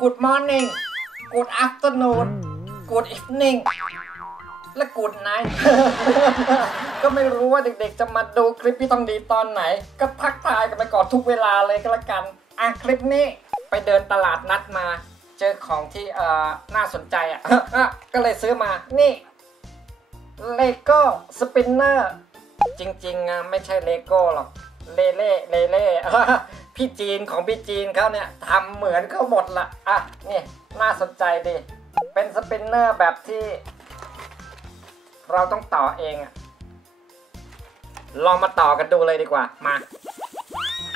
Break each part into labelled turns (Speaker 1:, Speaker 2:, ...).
Speaker 1: Good morning Good afternoon Good evening และ Good night ก็ไม่รู้ว่าเด็กๆ จะมาดูคลิปพี่ต้องดีตอนไหน ก็ทักทายกันไปก่อนทุกเวลาเลยก็แล้วกัน อะคลิปนี้ไปเดินตลาดนัดมา เจอของที่เอ่อน่าสนใจอะ ก็เลยซื้อมา นี่เลโก้สปินเนอร์จริงๆ ไม่ใช่เลโก้หรอก เลเล่เลเล่ พี่จีนของพี่จีนเขาเนี่ยทำเหมือนเขาหมดละอะนี่น่าสนใจดี เป็นสปินเนอร์แบบที่ เราต้องต่อเองอะลองมาต่อกันดูเลยดีกว่ามา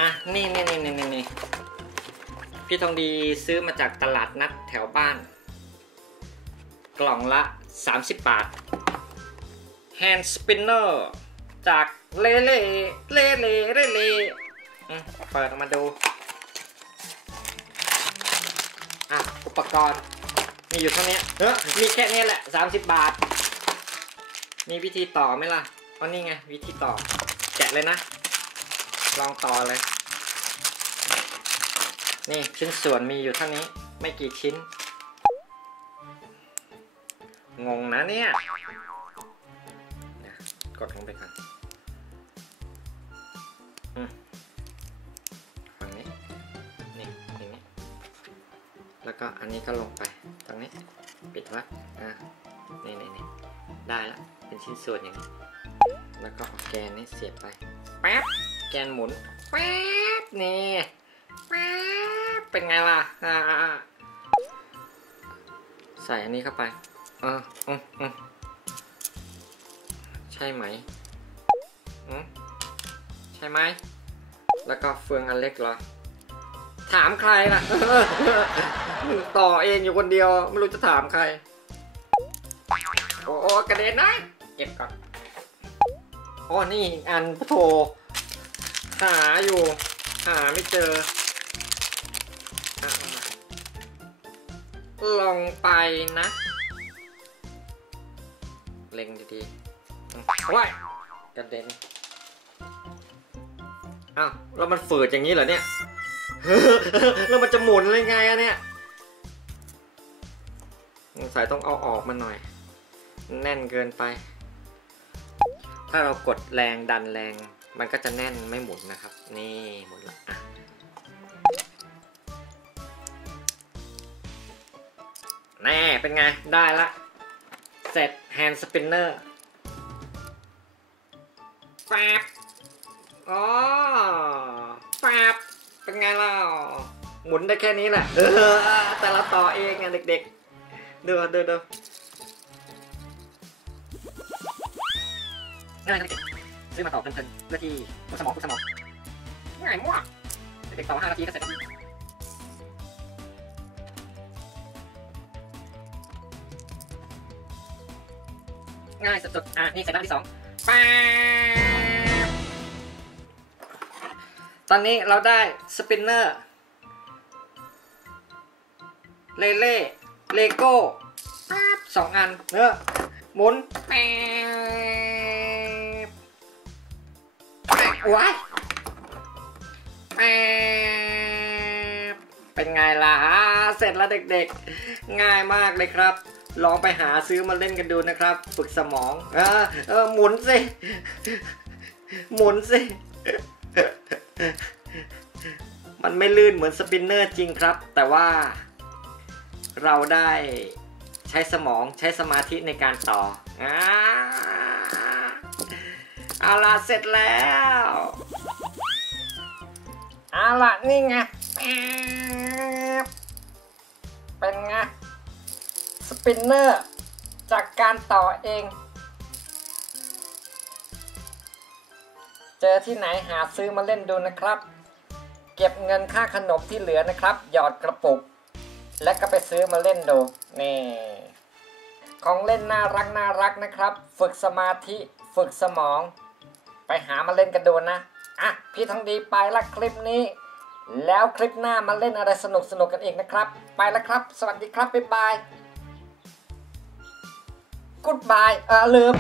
Speaker 1: อะนี่นี่นี่นี่นี่พี่ทองดีซื้อมาจากตลาดนัดแถวบ้าน กล่องละ 30 บาท Hand Spinner จากเลเล่เลเล่เลเล่ เปิดออกมาดู อะ อุปกรณ์ มีอยู่เท่านี้เออมีแค่นี้แหละ 30 บาท มีวิธีต่อไหมล่ะเอานี่ไง วิธีต่อ แกะเลยนะ ลองต่อเลย นี่ชิ้นส่วนมีอยู่เท่านี้ ไม่กี่ชิ้น งงนะเนี่ยนะกดลงไปก่อนอืม แล้วก็อันนี้ก็ลงไปตรงนี้ปิดไว้อะนี่นี่นี่ได้แล้วเป็นชิ้นส่วนอย่างนี้ แล้วก็เอาแกนนี้เสียบไปแป๊บแกนหมุนแป๊บนี่แป๊บเป็นไงล่ะอ่าใส่อันนี้เข้าไปเอออืมอืมใช่ไหมอืมใช่ไหมแล้วก็เฟืองอันเล็กเหรอ ถามใครล่ะ ต่อเองอยู่คนเดียว ไม่รู้จะถามใคร โอ้โอ้กระเด็นนะ เก็บก่อนโอ้นี่อันโถหาอยู่ หาไม่เจอ ลองไปนะ เล็งดีๆว้ายกระเด็นอ้าวแล้วมันฝืดอย่างนี้เหรอเนี่ย แล้วมันจะหมุนเลยไงอะเนี่ยสงสัยต้องเอาออกมาหน่อย แน่นเกินไป ถ้าเรากดแรงดันแรง มันก็จะแน่นไม่หมุนนะครับ นี่หมุนละอะแน่เป็นไง ได้ละ เสร็จแฮนด์สปินเนอร์แฟบ หมุนได้แค่นี้แหละเออแต่ละต่อเองไงเด็กๆ ดูดูดูง่ายนะเด็กซื้อมาต่อเพลินๆเพื่อที่พุสมองพุกสมองง่ายมากเด็กต่อห้านาทีก็เสร็จแล้วง่ายสุดๆ อะ นี่เสร็จแล้วที่สองป๊าตอนนี้เราได้สปินเนอร์ เลเล่เลโก้ป๊าบสองอันเนอะหมุนแป๊บแป๊บว้ายแป๊บเป็นไงล่ะ เสร็จแล้วเด็กๆ ง่ายมากเลยครับ ลองไปหาซื้อมาเล่นกันดูนะครับ ฝึกสมอง เออเออหมุนสิ หมุนสิ มันไม่ลื่นเหมือนสปินเนอร์จริงครับ แต่ว่า เราได้ใช้สมองใช้สมาธิในการต่ออ่าเอาล่ะเสร็จแล้วเอาล่ะนี่ไงเป็นไงสปินเนอร์จากการต่อเอง เจอที่ไหนหาซื้อมาเล่นดูนะครับ เก็บเงินค่าขนมที่เหลือนะครับ หยอดกระปุก และก็ไปซื้อมาเล่นดูนี่ของเล่นน่ารักน่ารักนะครับ ฝึกสมาธิฝึกสมอง ไปหามาเล่นกันดูนะอะพี่ทองดีไปละคลิปนี้ แล้วคลิปหน้ามาเล่นอะไรสนุกสนุกกันอีกนะครับ ไปล้วครับ สวัสดีครับบ๊ายบายกูดบายเออลืม